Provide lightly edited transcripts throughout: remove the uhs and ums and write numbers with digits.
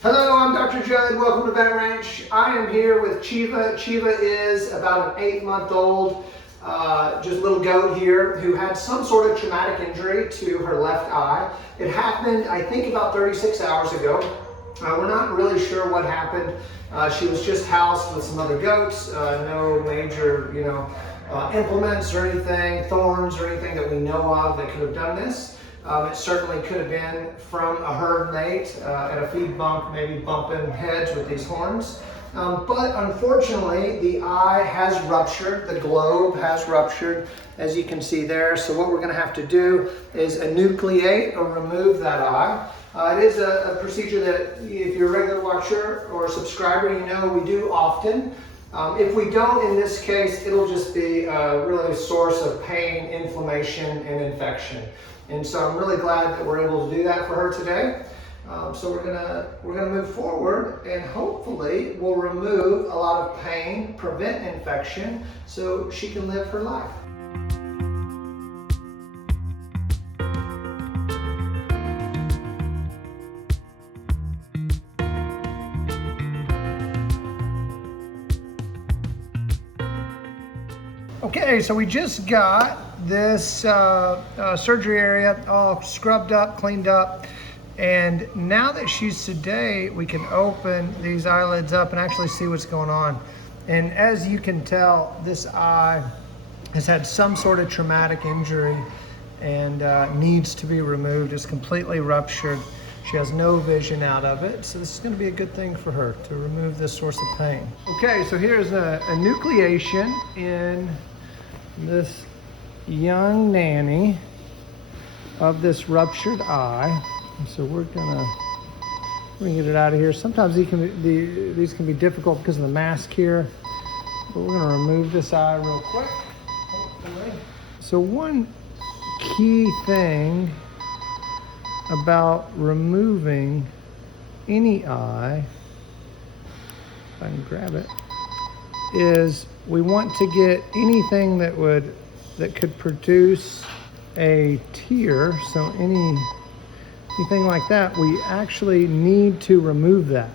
Hello, I'm Dr. Judd. Welcome to Vet Ranch. I am here with Chiva. Chiva is about an 8-month-old just little goat here who had some sort of traumatic injury to her left eye. It happened, I think, about 36 hours ago. We're not really sure what happened. She was just housed with some other goats. No major, implements or anything, thorns or anything that we know of that could have done this. It certainly could have been from a herd mate at a feed bunk, maybe bumping heads with these horns. But unfortunately, the eye has ruptured, the globe has ruptured, as you can see there. So what we're going to have to do is enucleate or remove that eye. It is a procedure that if you're a regular watcher or subscriber, you know we do often. If we don't, in this case, it'll just be really a source of pain, inflammation, and infection. And so I'm really glad that we're able to do that for her today. So we're gonna move forward, and hopefully we'll remove a lot of pain, prevent infection, so she can live her life. Okay, so we just got this surgery area all scrubbed up, cleaned up, and now that she's sedate, we can open these eyelids up and actually see what's going on. And as you can tell, this eye has had some sort of traumatic injury and needs to be removed. It's completely ruptured. She has no vision out of it, so this is going to be a good thing for her to remove this source of pain. Okay, so here's a enucleation in this young nanny of this ruptured eye. So we're gonna get it out of here. Sometimes these can be difficult because of the mask here, but we're gonna remove this eye real quick, hopefully. So one key thing about removing any eye, if I can grab it, is we want to get anything that could produce a tear. So anything like that, we actually need to remove that,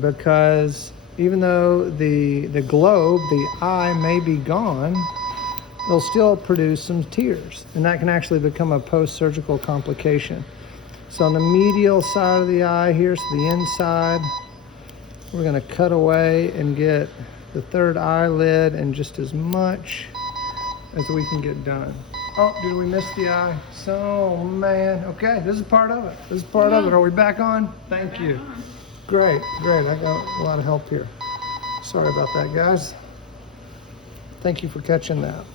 because even though the globe, the eye may be gone, it'll still produce some tears, and that can actually become a post-surgical complication. So on the medial side of the eye here, so the inside, we're going to cut away and get the third eyelid and just as much as we can get done. Oh, did we miss the eye? So, man. Okay, this is part of it. This is part of it. Are we back on? Thank you. Great. I got a lot of help here. Sorry about that, guys. Thank you for catching that.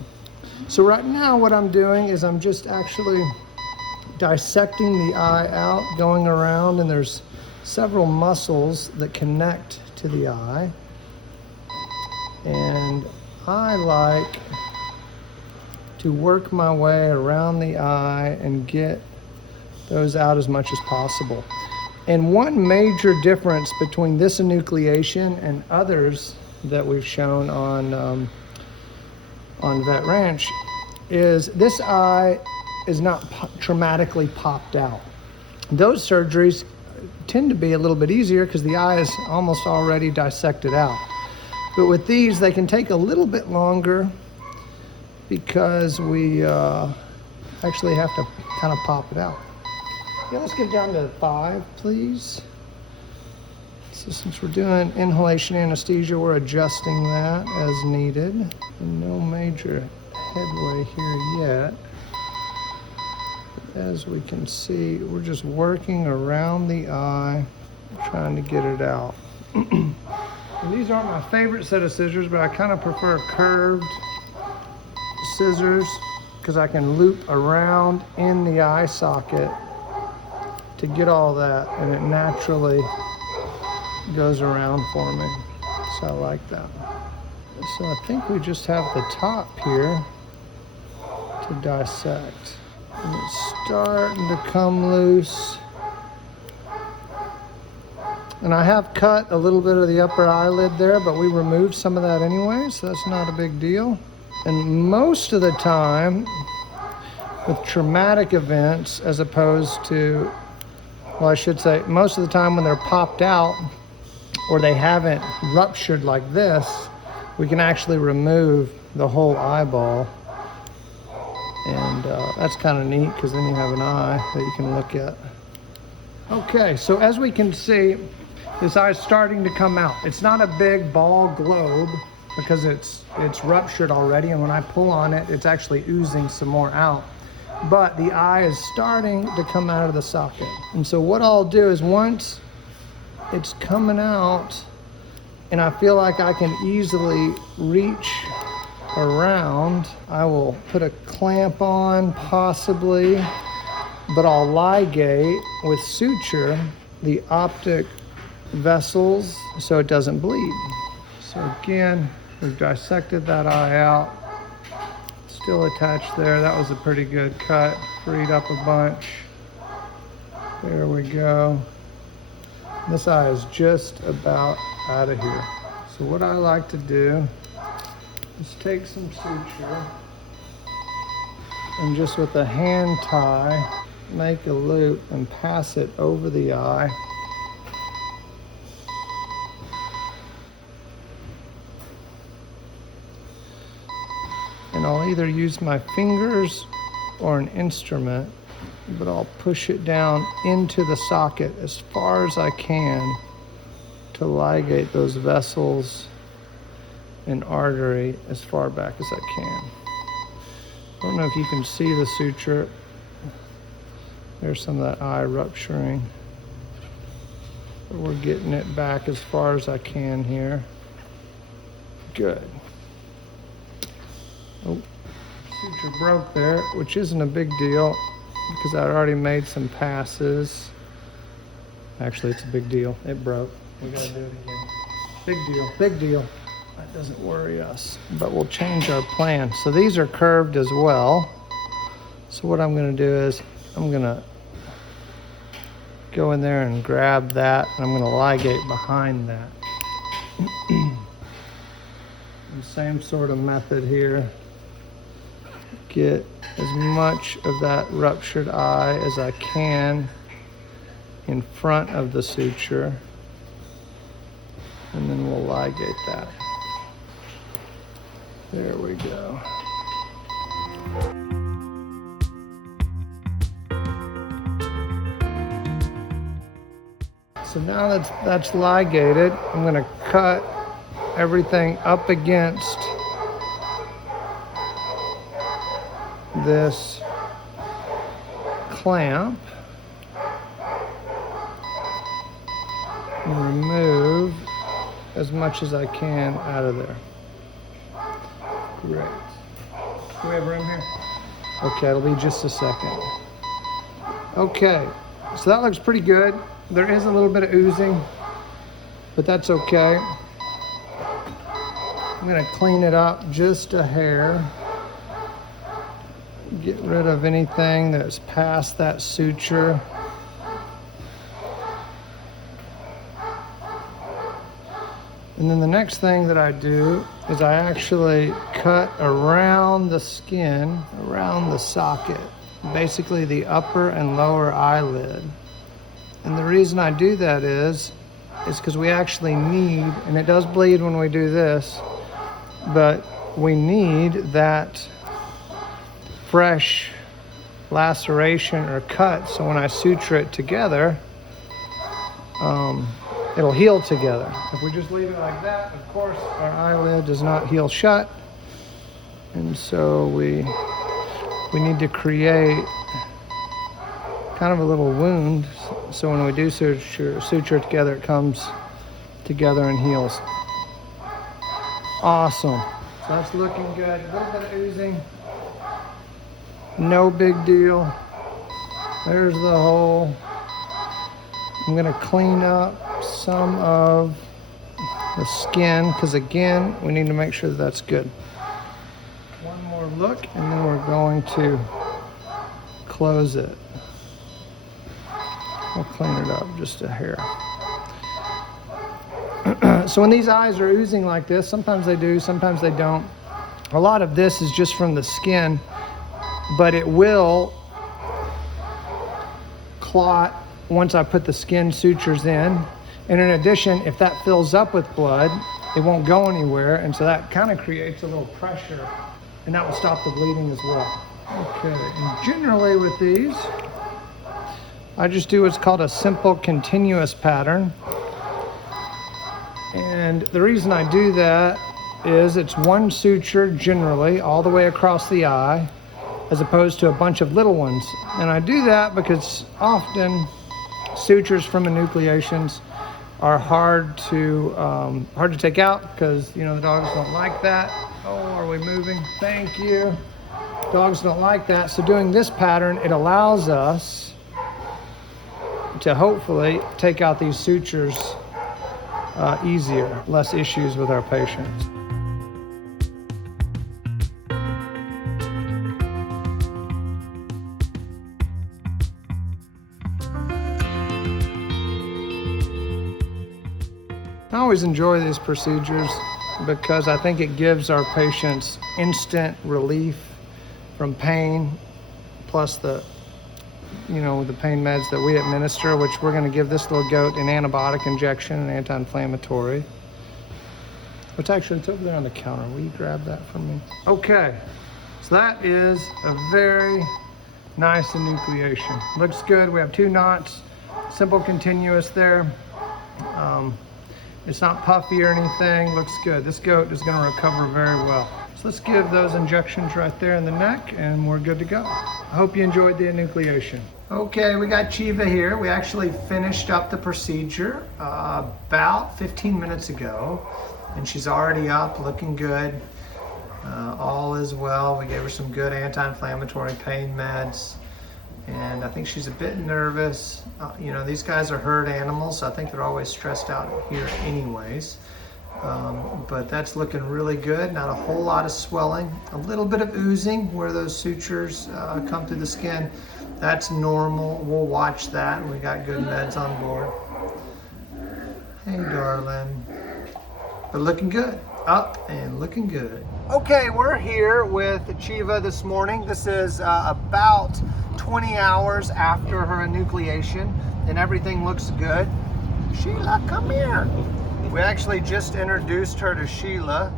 So right now what I'm doing is I'm just actually dissecting the eye out, going around, and there's several muscles that connect to the eye. And I like to work my way around the eye and get those out as much as possible. And one major difference between this enucleation and others that we've shown on Vet Ranch is this eye is not traumatically popped out. Those surgeries tend to be a little bit easier because the eye is almost already dissected out. But with these, they can take a little bit longer because we actually have to kind of pop it out. Yeah, let's get down to 5, please. So since we're doing inhalation anesthesia, we're adjusting that as needed. And no major headway here yet. As we can see, we're just working around the eye, trying to get it out. And these aren't my favorite set of scissors, but I kind of prefer curved scissors because I can loop around in the eye socket to get all that, and it naturally goes around for me. So I like that. So I think we just have the top here to dissect. And it's starting to come loose. And I have cut a little bit of the upper eyelid there, but we removed some of that anyway, so that's not a big deal. And most of the time, with traumatic events as opposed to, well, I should say, most of the time when they're popped out or they haven't ruptured like this, we can actually remove the whole eyeball. And that's kind of neat because then you have an eye that you can look at. Okay, so as we can see, this eye is starting to come out. It's not a big ball globe because it's ruptured already, and when I pull on it, it's actually oozing some more out. But the eye is starting to come out of the socket. And so what I'll do is once it's coming out and I feel like I can easily reach around, I will put a clamp on possibly, but I'll ligate with suture the optic vessels so it doesn't bleed. So again, we've dissected that eye out. Still attached there. That was a pretty good cut. Freed up a bunch. There we go. This eye is just about out of here. So what I like to do is take some suture and just with a hand tie, make a loop and pass it over the eye. And I'll either use my fingers or an instrument, but I'll push it down into the socket as far as I can to ligate those vessels and artery as far back as I can. I don't know if you can see the suture. There's some of that eye rupturing. But we're getting it back as far as I can here. Good. Oh, suture broke there, which isn't a big deal because I'd already made some passes. Actually, it's a big deal. It broke. We gotta do it again. Big deal, big deal. That doesn't worry us, but we'll change our plan. So these are curved as well. So what I'm gonna do is I'm gonna go in there and grab that, and I'm gonna ligate behind that. The same sort of method here. Get as much of that ruptured eye as I can in front of the suture, and then we'll ligate that. There we go. So now that's ligated, I'm going to cut everything up against this clamp and remove as much as I can out of there. Great. Do we have room here? Okay, it'll be just a second. Okay, so that looks pretty good. There is a little bit of oozing, but that's okay. I'm gonna clean it up just a hair. Get rid of anything that's past that suture. And then the next thing that I do is I actually cut around the skin, around the socket, basically the upper and lower eyelid. And the reason I do that is because we actually need, and it does bleed when we do this, but we need that fresh laceration or cut, so when I suture it together, it'll heal together. If we just leave it like that, of course, our eyelid does not heal shut, and so we need to create kind of a little wound, so when we do suture it together, it comes together and heals. Awesome. So that's looking good. A little bit of oozing. No big deal. There's the hole. I'm gonna clean up some of the skin because again, we need to make sure that that's good. One more look and then we're going to close it. I'll clean it up just a hair. So when these eyes are oozing like this, sometimes they do, sometimes they don't. A lot of this is just from the skin but it will clot once I put the skin sutures in. And in addition, if that fills up with blood, it won't go anywhere, and so that kind of creates a little pressure, and that will stop the bleeding as well. Okay, and generally with these, I just do what's called a simple continuous pattern. And the reason I do that is it's one suture generally all the way across the eye, as opposed to a bunch of little ones. And I do that because often sutures from enucleations are hard to take out, because you know the dogs don't like that. Oh, are we moving? Thank you. Dogs don't like that. So doing this pattern, it allows us to hopefully take out these sutures easier, less issues with our patients. I always enjoy these procedures because I think it gives our patients instant relief from pain, plus the pain meds that we administer, which we're going to give this little goat an antibiotic injection, an anti-inflammatory. It's over there on the counter. Will you grab that for me? Okay, so that is a very nice enucleation. Looks good. We have 2 knots, simple continuous there. It's not puffy or anything, looks good. This goat is gonna recover very well. So let's give those injections right there in the neck and we're good to go. I hope you enjoyed the enucleation. Okay, we got Chiva here. We actually finished up the procedure about 15 minutes ago, and she's already up, looking good. All is well. We gave her some good anti-inflammatory pain meds, and I think she's a bit nervous. You know, these guys are herd animals, so I think they're always stressed out here anyways. But that's looking really good. Not a whole lot of swelling. A little bit of oozing where those sutures come through the skin. That's normal. We'll watch that. We got good meds on board. Hey, darling. But looking good. Up and looking good. Okay, we're here with Chiva this morning. This is about 20 hours after her enucleation, and everything looks good. Sheila, come here. We actually just introduced her to Sheila,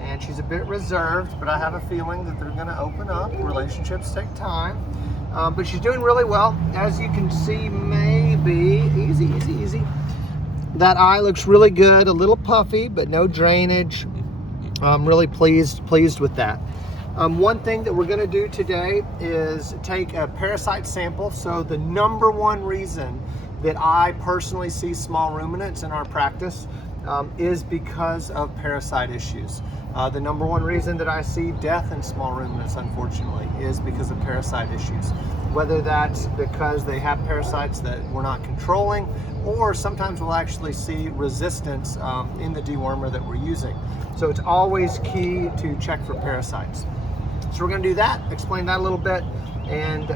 and she's a bit reserved, but I have a feeling that they're going to open up. Relationships take time, but she's doing really well. As you can see, maybe, easy. That eye looks really good, a little puffy, but no drainage. I'm really pleased with that. One thing that we're going to do today is take a parasite sample. So the number one reason that I personally see small ruminants in our practice is because of parasite issues. The number one reason that I see death in small ruminants, unfortunately, is because of parasite issues. Whether that's because they have parasites that we're not controlling, or sometimes we'll actually see resistance in the dewormer that we're using. So it's always key to check for parasites. So we're going to do that, explain that a little bit, and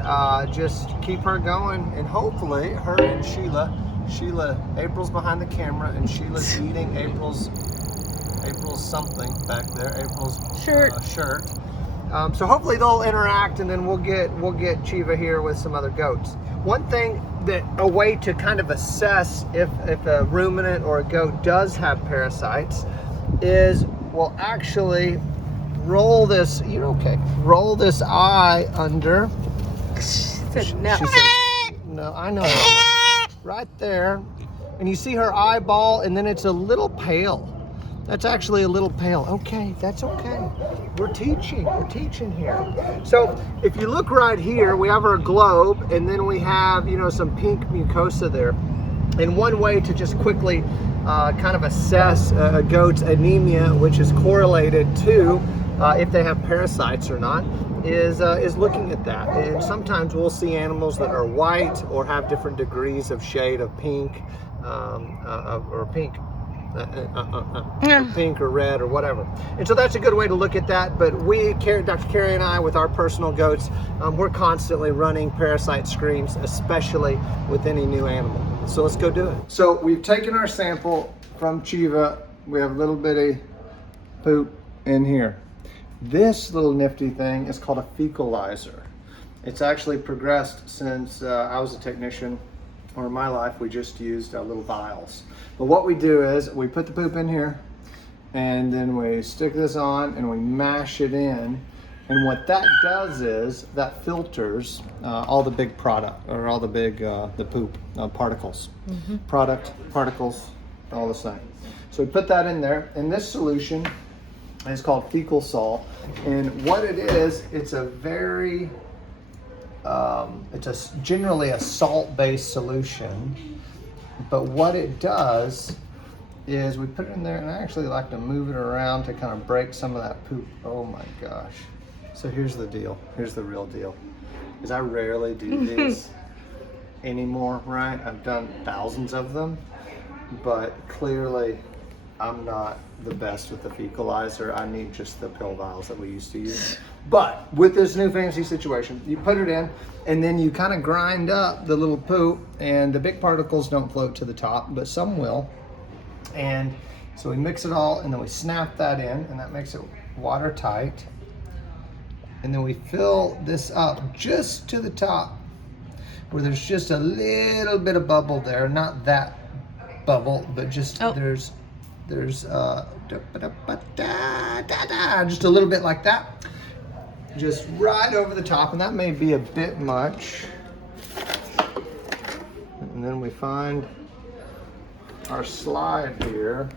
just keep her going, and hopefully her and Sheila, April's behind the camera, and Sheila's eating April's something back there, April's shirt. So hopefully they'll interact, and then we'll get Chiva here with some other goats. One thing a way to kind of assess if a ruminant or a goat does have parasites is we'll actually roll this, roll this eye under. She said, no, I know. Right there. And you see her eyeball, and then it's a little pale. That's actually a little pale. Okay, that's okay. We're teaching here. So if you look right here, we have our globe, and then we have, some pink mucosa there. And one way to just quickly kind of assess a goat's anemia, which is correlated to if they have parasites or not, is looking at that. And sometimes we'll see animals that are white or have different degrees of shade of pink, or pink. Pink or red or whatever. And so that's a good way to look at that. But Dr. Carey and I, with our personal goats, we're constantly running parasite screens, especially with any new animal. So let's go do it. So we've taken our sample from Chiva. We have a little bitty poop in here. This little nifty thing is called a fecalizer. It's actually progressed since I was a technician, or in my life we just used little vials. But what we do is we put the poop in here, and then we stick this on and we mash it in. And what that does is that filters all the big product, or all the big the poop particles. Particles, all the same. So we put that in there, and this solution is called Fecal Sol. And what it is, it's a very, generally a salt-based solution. But what it does is we put it in there, and I actually like to move it around to kind of break some of that poop. Oh my gosh. So here's the deal. Here's the real deal. Is I rarely do these anymore, right? I've done thousands of them, but clearly I'm not the best with the fecalizer. I need just the pill vials that we used to use. But with this new fancy situation, you put it in, and then you kind of grind up the little poop, and the big particles don't float to the top, but some will. And so we mix it all, and then we snap that in, and that makes it watertight. And then we fill this up just to the top, where there's just a little bit of bubble there. Not that bubble, but just there's just a little bit like that. Just right over the top, and that may be a bit much. And then we find our slide here.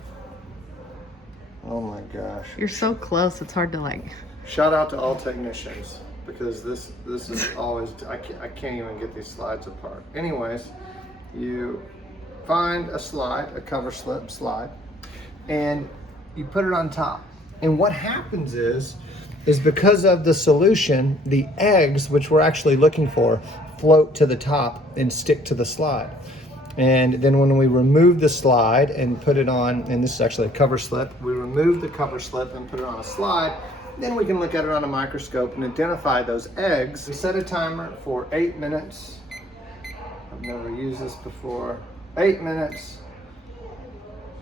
Oh my gosh. You're so close, it's hard to like. Shout out to all technicians, because this is always, I can't even get these slides apart. Anyways, you find a slide, a cover slip slide, and you put it on top. And what happens is because of the solution, the eggs, which we're actually looking for, float to the top and stick to the slide. And then when we remove the slide and put it on, and this is actually a cover slip, we remove the cover slip and put it on a slide, then we can look at it on a microscope and identify those eggs. We set a timer for 8 minutes. I've never used this before. 8 minutes,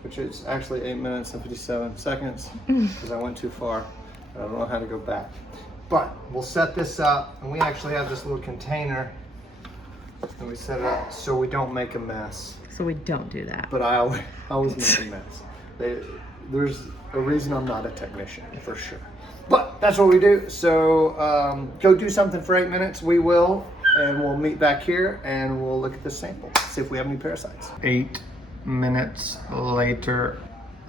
which is actually 8 minutes and 57 seconds, because I went too far. I don't know how to go back. But we'll set this up, and we actually have this little container, and we set it up so we don't make a mess. So we don't do that. But I always make a mess. There's a reason I'm not a technician, for sure. But that's what we do. So go do something for 8 minutes. We will, and we'll meet back here, and we'll look at the sample, see if we have any parasites. 8 minutes later.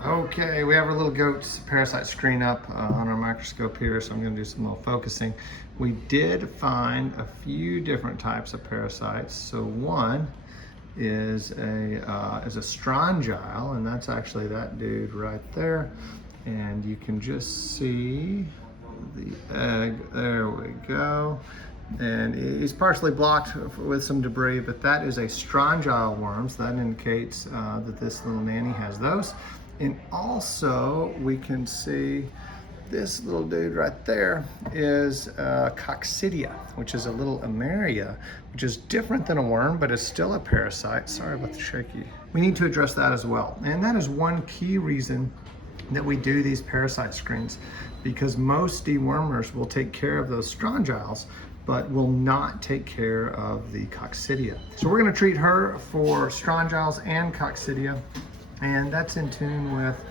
Okay, we have our little goat's parasite screen up on our microscope here, so I'm going to do some little focusing. We did find a few different types of parasites. So one is a strongyle, and that's actually that dude right there. And you can just see the egg. There we go. And he's partially blocked with some debris, but that is a strongyle worm, so that indicates that this little nanny has those. And also we can see this little dude right there is Coccidia, which is a little Emeria, which is different than a worm, but is still a parasite. Sorry about the shaky. We need to address that as well. And that is one key reason that we do these parasite screens, because most dewormers will take care of those strongyles, but will not take care of the Coccidia. So we're gonna treat her for strongyles and Coccidia, and that's in tune with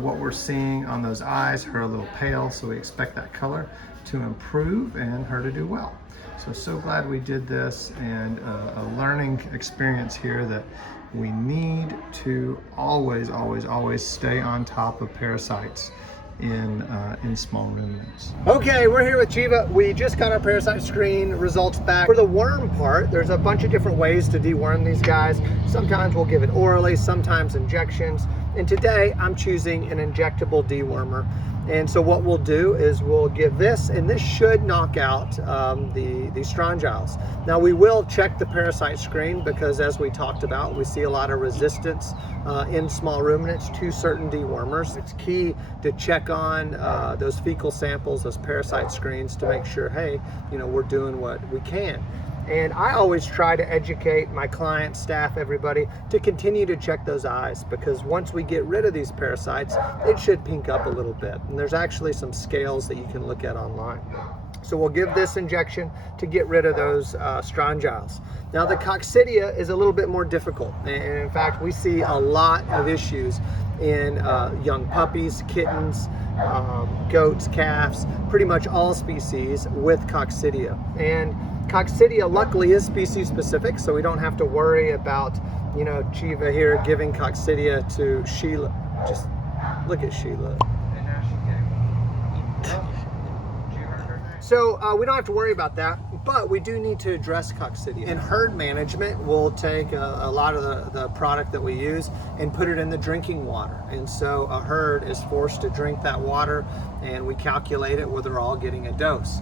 what we're seeing on those eyes. Her a little pale, so we expect that color to improve and her to do well. So glad we did this, and a learning experience here that we need to always stay on top of parasites in small ruminants. Okay, we're here with Chiva. We just got our parasite screen results back. For the worm part, there's a bunch of different ways to deworm these guys. Sometimes we'll give it orally, sometimes injections. And today I'm choosing an injectable dewormer. And so what we'll do is we'll give this, and this should knock out the strongyles. Now we will check the parasite screen, because as we talked about, we see a lot of resistance in small ruminants to certain dewormers. It's key to check on those fecal samples, those parasite screens, to make sure, hey, we're doing what we can. And I always try to educate my clients, staff, everybody to continue to check those eyes, because once we get rid of these parasites, it should pink up a little bit. And there's actually some scales that you can look at online. So we'll give this injection to get rid of those strongyles. Now the coccidia is a little bit more difficult. And in fact, we see a lot of issues in young puppies, kittens, goats, calves, pretty much all species with coccidia. And coccidia luckily is species specific, so we don't have to worry about, you know, Chiva here giving coccidia to Sheila. Just look at Sheila. And now she came. So we don't have to worry about that, but we do need to address coccidia. In herd management, we'll take a lot of the product that we use and put it in the drinking water. And so a herd is forced to drink that water, and we calculate it where they're all getting a dose.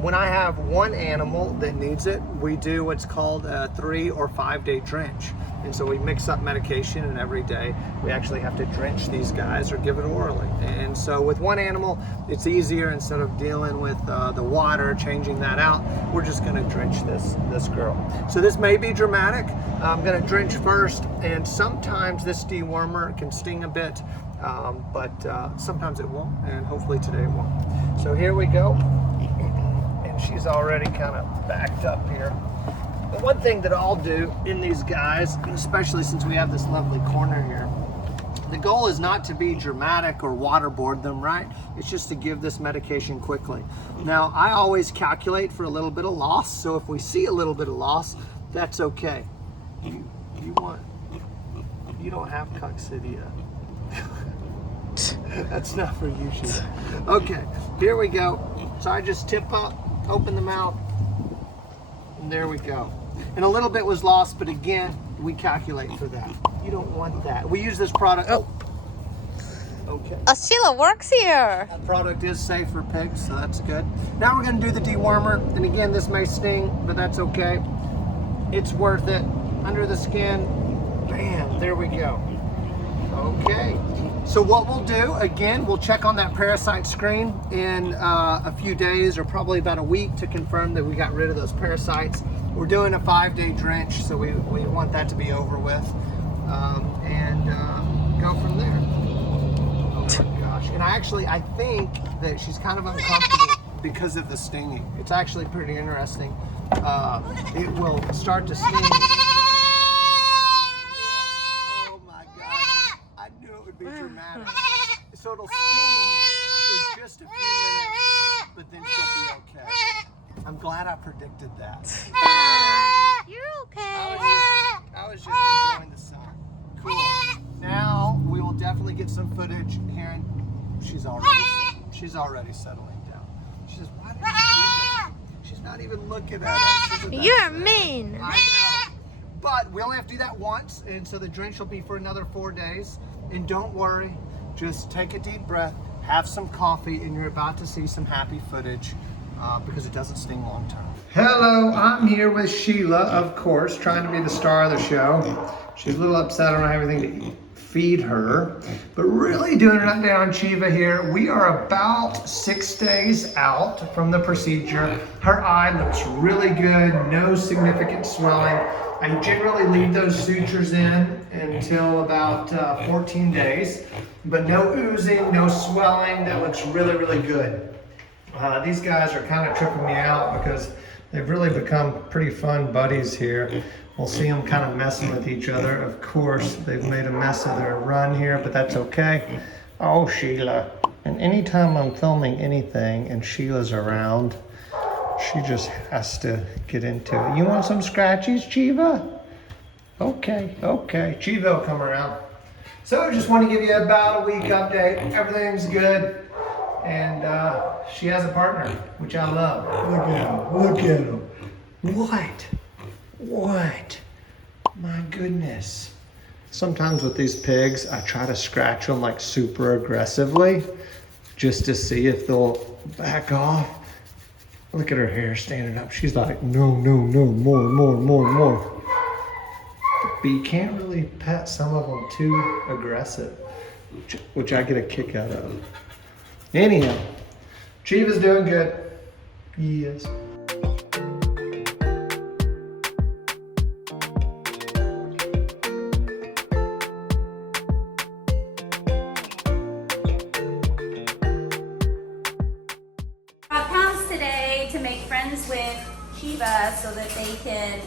When I have one animal that needs it, we do what's called a 3 or 5 day drench. And so we mix up medication, and every day we actually have to drench these guys or give it orally. And so with one animal, it's easier. Instead of dealing with the water, changing that out, we're just gonna drench this girl. So this may be dramatic. I'm gonna drench first, and sometimes this dewormer can sting a bit, but sometimes it won't, and hopefully today it won't. So here we go. She's already kind of backed up here. The one thing that I'll do in these guys, especially since we have this lovely corner here, the goal is not to be dramatic or waterboard them, right? It's just to give this medication quickly. Now, I always calculate for a little bit of loss, so if we see a little bit of loss, that's okay. You don't have coccidia. That's not for you, Sheila. Okay, here we go. So I just tip up, open the mouth, and there we go. And a little bit was lost, but again, we calculate for that. You don't want that. We use this product. Oh, okay. Sheila works here. That product is safe for pigs, so that's good. Now we're gonna do the dewormer. And again, this may sting, but that's okay. It's worth it. Under the skin, bam, there we go. Okay. So what we'll do, again, we'll check on that parasite screen in a few days, or probably about a week, to confirm that we got rid of those parasites. We're doing a 5 day drench, so we want that to be over with, and go from there. Oh my gosh. And I think that she's kind of uncomfortable because of the stinging. It's actually pretty interesting. It will start to sting. Be dramatic. So it'll sting for just a few minutes, but then she'll be okay. I'm glad I predicted that. You're okay. I was just enjoying the sun. Cool. Now we will definitely get some footage here, and she's already settling down. She says, "Why did you do that?" She's not even looking at us. You're mean. I know. But we only have to do that once, and so the drench will be for another 4 days. And don't worry, just take a deep breath, have some coffee, and you're about to see some happy footage because it doesn't sting long term. Hello, I'm here with Sheila, of course, trying to be the star of the show. She's a little upset I don't have anything to feed her, but really doing an update on Chiva here. We are about 6 days out from the procedure. Her eye looks really good, no significant swelling. I generally leave those sutures in until about 14 days, but no oozing, no swelling. That looks really, really good. These guys are kind of tripping me out because they've really become pretty fun buddies here. We'll see them kind of messing with each other. Of course, they've made a mess of their run here, but that's okay. Oh, Sheila. And anytime I'm filming anything and Sheila's around, she just has to get into it. You want some scratchies, Chiva? Okay. Chiva will come around. So I just want to give you about a week update. Everything's good. And she has a partner, which I love. Look at him. What? My goodness. Sometimes with these pigs, I try to scratch them like super aggressively just to see if they'll back off. Look at her hair standing up. She's like, no, more. But you can't really pet some of them too aggressive, which I get a kick out of. Anyhow, Chiva's doing good. Yes. with Chiva so that they can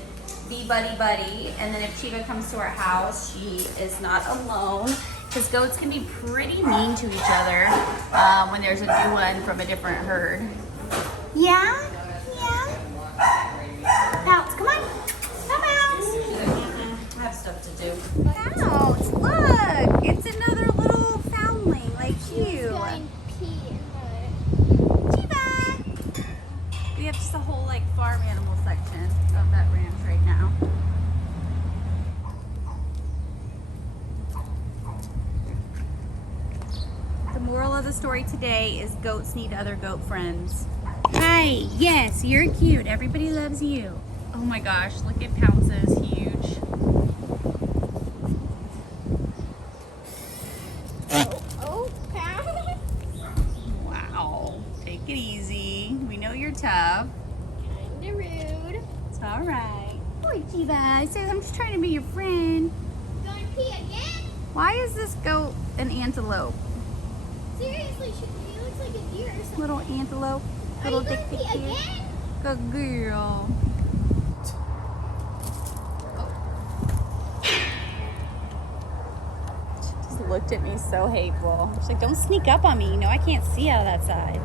be buddy-buddy. And then if Chiva comes to our house, she is not alone. Because goats can be pretty mean to each other when there's a new one from a different herd. Yeah? Yeah? Bounce, come on. Come out. I have stuff to do. Bounce, look. It's another little foundling like you. Chiva. We have just a whole like farm animal section of that ranch right now. The moral of the story today is goats need other goat friends. Hi, yes, you're cute. Everybody loves you. Oh my gosh, look at Pounce's huge. Oh, Pounce. Wow, take it easy. We know you're tough. Kinda rude. It's all right. Boy, Chiva, I said I'm just trying to be your friend. Going to pee again? Why is this goat an antelope? Seriously, he looks like a deer or something. Little antelope, Are you little going dick to dick pee deer. again? Good girl. She just looked at me so hateful. She's like, don't sneak up on me. You know I can't see out of that side.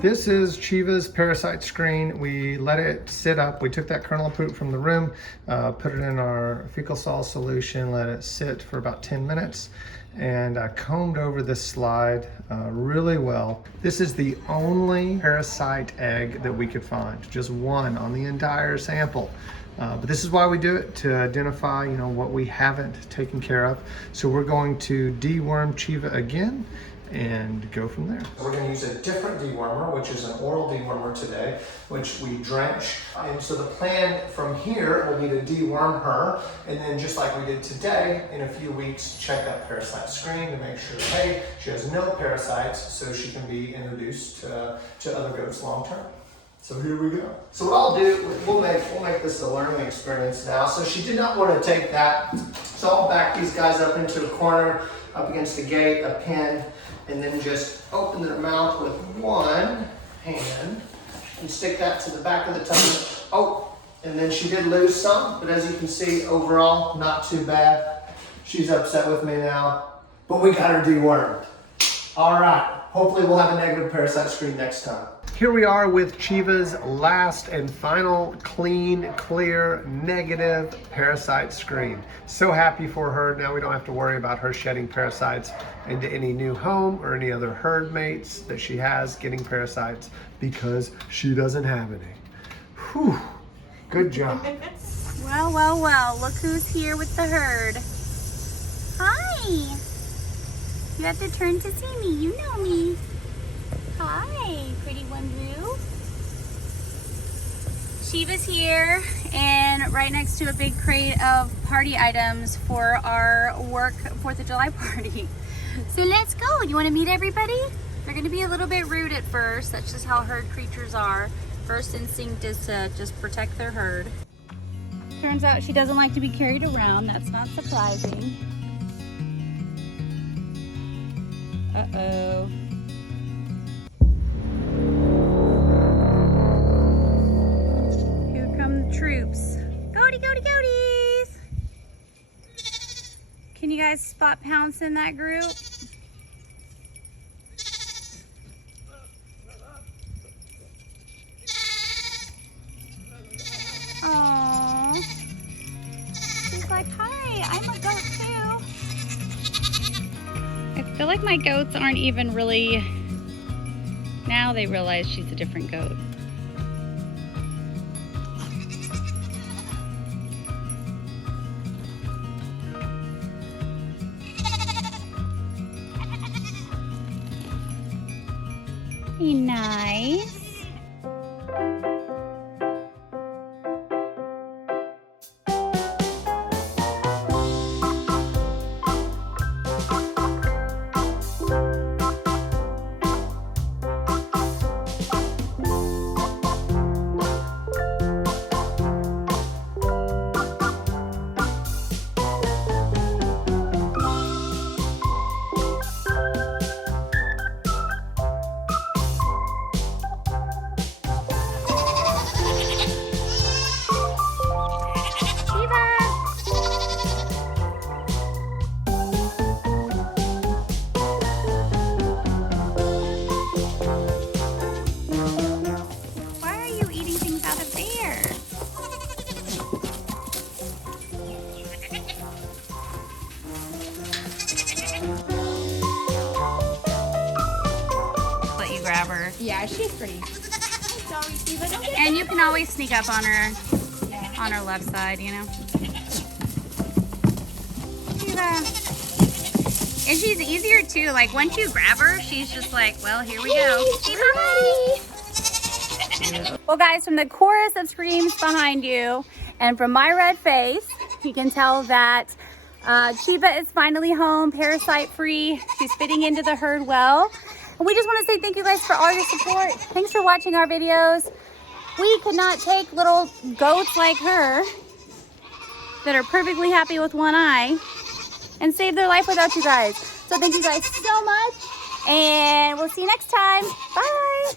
This is Chiva's parasite screen. We let it sit up. We took that kernel of poop from the room, put it in our fecal sol solution, let it sit for about 10 minutes, and I combed over this slide really well. This is the only parasite egg that we could find, just one on the entire sample. But this is why we do it, to identify, you know, what we haven't taken care of. So we're going to deworm Chiva again and go from there. We're going to use a different dewormer, which is an oral dewormer today, which we drench. And so the plan from here will be to deworm her, and then just like we did today, in a few weeks, check that parasite screen to make sure, hey, she has no parasites, so she can be introduced to other goats long term. So here we go. So what I'll do, we'll make this a learning experience now. So she did not want to take that. So I'll back these guys up into a corner, up against the gate, a pin, and then just open their mouth with one hand and stick that to the back of the tongue. Oh, and then she did lose some, but as you can see, overall, not too bad. She's upset with me now, but we got her dewormed. All right, hopefully we'll have a negative parasite screen next time. Here we are with Chiva's last and final clean, clear, negative parasite screen. So happy for her. Now we don't have to worry about her shedding parasites into any new home or any other herd mates that she has getting parasites because she doesn't have any. Whew, good job. Well, well, well, look who's here with the herd. Hi. You have to turn to see me. You know me. Hi, pretty one, Boo. Chiva's here and right next to a big crate of party items for our work 4th of July party. So let's go. Do you want to meet everybody? They're going to be a little bit rude at first. That's just how herd creatures are. First instinct is to just protect their herd. Turns out she doesn't like to be carried around. That's not surprising. Uh-oh. Here come the troops. Goaty, goaty, goaties! Can you guys spot Pounce in that group? Aww. She's like, hi, I'm a goat too. I feel like my goats aren't even really... Now they realize she's a different goat. Be nice. Let you grab her. Yeah, she's pretty. Sorry, Steve, I don't get And you can always sneak up on her left side, you know. And she's easier too. Like once you grab her, she's just like, well, here we go. Hey, Mama. Well, guys, from the chorus of screams behind you and from my red face, you can tell that Chiba is finally home, parasite free. She's fitting into the herd well. And we just want to say thank you guys for all your support. Thanks for watching our videos. We could not take little goats like her that are perfectly happy with one eye and save their life without you guys. So thank you guys so much, and we'll see you next time. Bye.